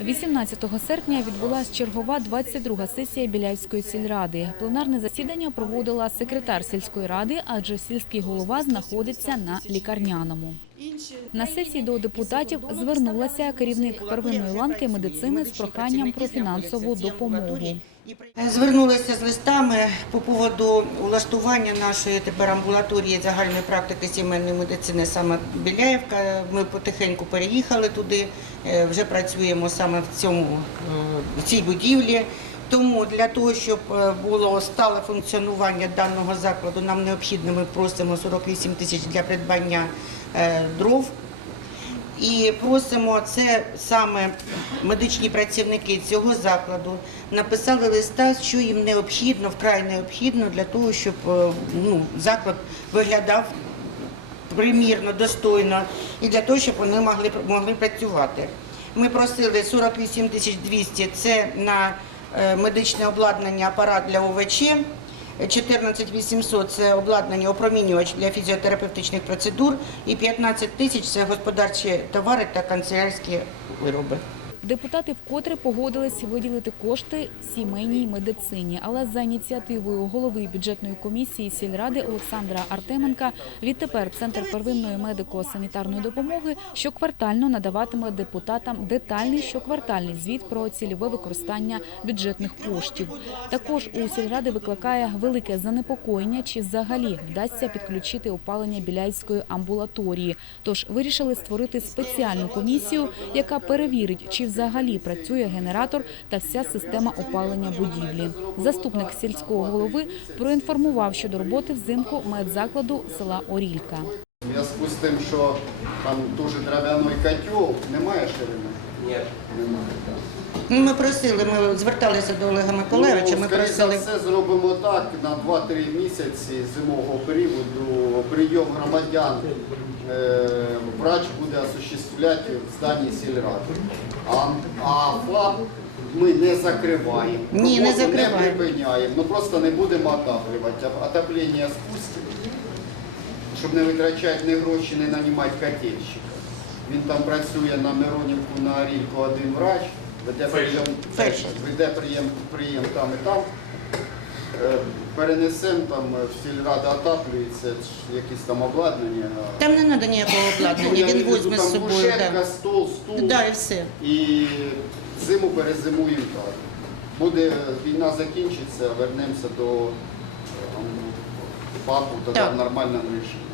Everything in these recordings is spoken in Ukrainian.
18 серпня відбулася чергова 22-га сесія Біляївської сільради. Пленарне засідання проводила секретар сільської ради, адже сільський голова знаходиться на лікарняному. На сесії до депутатів звернулася керівник первинної ланки медицини з проханням про фінансову допомогу. Звернулися з листами по поводу влаштування нашої тепер амбулаторії загальної практики сімейної медицини саме Біляєвка. Ми потихеньку переїхали туди, е, вже працюємо саме в цьому е, в цій будівлі. Тому для того, щоб е, було стале функціонування даного закладу, нам необхідно, ми просимо 48 тисяч для придбання е, дров. І просимо це саме медичні працівники цього закладу написали листа, що їм необхідно, вкрай необхідно для того, щоб е, ну, заклад виглядав примірно, достойно і для того, щоб вони могли, могли працювати. Ми просили 48 тисяч 200 – це на е, медичне обладнання, апарат для ОВЧ, 14 800 – це обладнання, опромінювач для фізіотерапевтичних процедур і 15 тисяч – це господарчі товари та канцелярські вироби. Депутати вкотре погодились виділити кошти сімейній медицині, але за ініціативою голови бюджетної комісії сільради Олександра Артеменка відтепер центр первинної медико-санітарної допомоги щоквартально надаватиме депутатам детальний щоквартальний звіт про цільове використання бюджетних коштів. Також у сільради викликає велике занепокоєння, чи взагалі вдасться підключити опалення біляйської амбулаторії. Тож вирішили створити спеціальну комісію, яка перевірить, чи взагалі працює генератор та вся система опалення будівлі. Заступник сільського голови проінформував щодо роботи взимку медзакладу села Орілька. В зв'язку з тим, що там дуже дерев'яний котел, немає ширини? Ні. Немає. так. Ну, Ми просили, ми зверталися до Олега Миколаївича, Ну, ми скоріше за просили. все зробимо так на 2-3 місяці зимового періоду прийом громадян врач буде осуществляти в зданні сільради. А, а ФАП ми не закриваємо. Ні, не Роботу закриваємо. Не припиняємо, ну просто не будемо отаплювати. А Отоплення спустимо, щоб не витрачати ні гроші, не нанімати котельщика. Він там працює на Миронівку, на Арільку один врач, веде прийом, Фельдшер. веде прийом, прийом там і там. Е, Перенесемо там е, в сільрада отаплюється, якісь там обладнання. Там не треба ніякого Ну, обладнання, він візьме з собою. кушетка, стол, стул. Да, і все. І зиму перезимуємо так. Буде війна закінчиться, вернемося до е, там, папу, тоді Так. в нормальному режимі.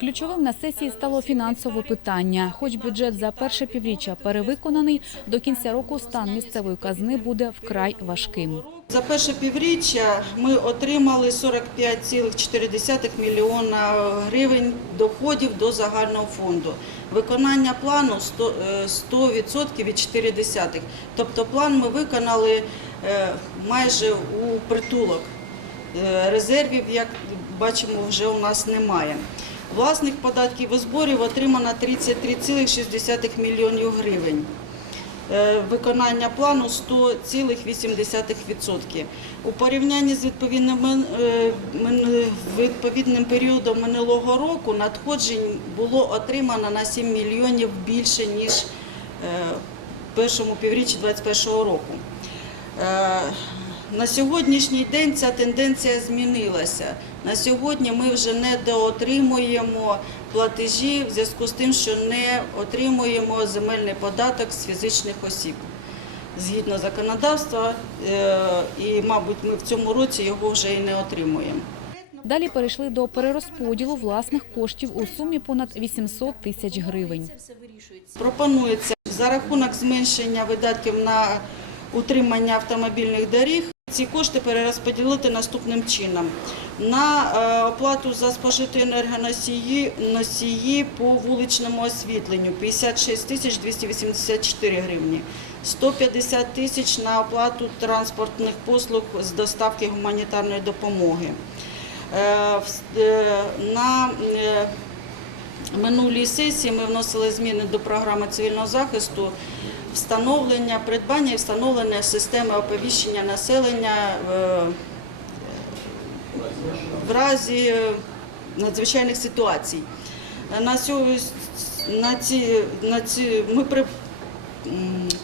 Ключовим на сесії стало фінансове питання. Хоч бюджет за перше півріччя перевиконаний, до кінця року стан місцевої казни буде вкрай важким. За перше півріччя ми отримали 45,4 мільйона гривень доходів до загального фонду. Виконання плану 100, е, 100% від 0,4. Тобто план ми виконали е, майже у притулок. Е, Резервів, як бачимо, вже у нас немає. Власних податків і зборів отримано 33,6 мільйонів гривень. Е, Виконання плану 100,8%. У порівнянні з відповідним, е, відповідним періодом минулого року надходжень було отримано на 7 мільйонів більше, ніж е, в першому півріччі 2021 року. На сьогоднішній день ця тенденція змінилася. На сьогодні ми вже не доотримуємо платежі в зв'язку з тим, що не отримуємо земельний податок з фізичних осіб. Згідно законодавства, е, і, мабуть, ми в цьому році його вже і не отримуємо. Далі перейшли до перерозподілу власних коштів у сумі понад 800 тисяч гривень. Пропонується за рахунок зменшення видатків на утримання автомобільних доріг ці кошти перерозподілити наступним чином. На е, оплату за спожиті енергоносії носії по вуличному освітленню 56 тисяч 284 гривні, 150 тисяч на оплату транспортних послуг з доставки гуманітарної допомоги. Е, е, На минулій сесії ми вносили зміни до програми цивільного захисту, встановлення, придбання і встановлення системи оповіщення населення е, в разі е, надзвичайних ситуацій. На, сьо- на ці, на ці, ми при,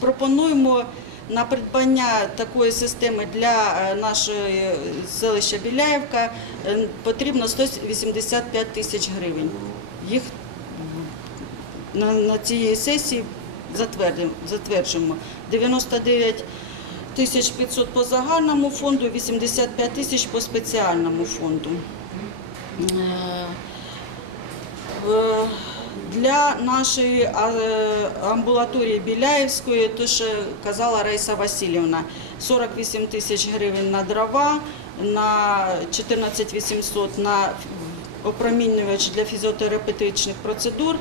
пропонуємо на придбання такої системи для е, нашої селища Біляєвка потрібно 185 тисяч гривень. Їх на, на цій сесії затверджуємо. 99 тисяч 500 по загальному фонду, 85 тисяч по спеціальному фонду. Е, Для нашої е, амбулаторії Біляївської, то що казала Раїса Васильівна, 48 тисяч гривень на дрова, на 14 800 на опромінювач для фізіотерапевтичних процедур,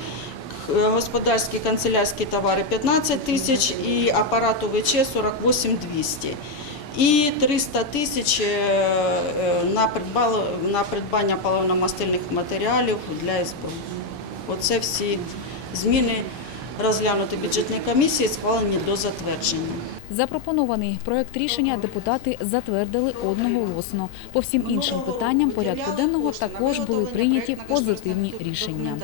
господарські канцелярські товари 15 тисяч і апарат УВЧ 48 200. І 300 тисяч е, е, на придбання паливно-мастильних матеріалів для СБУ. Оце всі зміни розглянути бюджетній комісії, схвалені до затвердження. Запропонований проект рішення депутати затвердили одноголосно. По всім іншим питанням порядку денного також були прийняті позитивні рішення.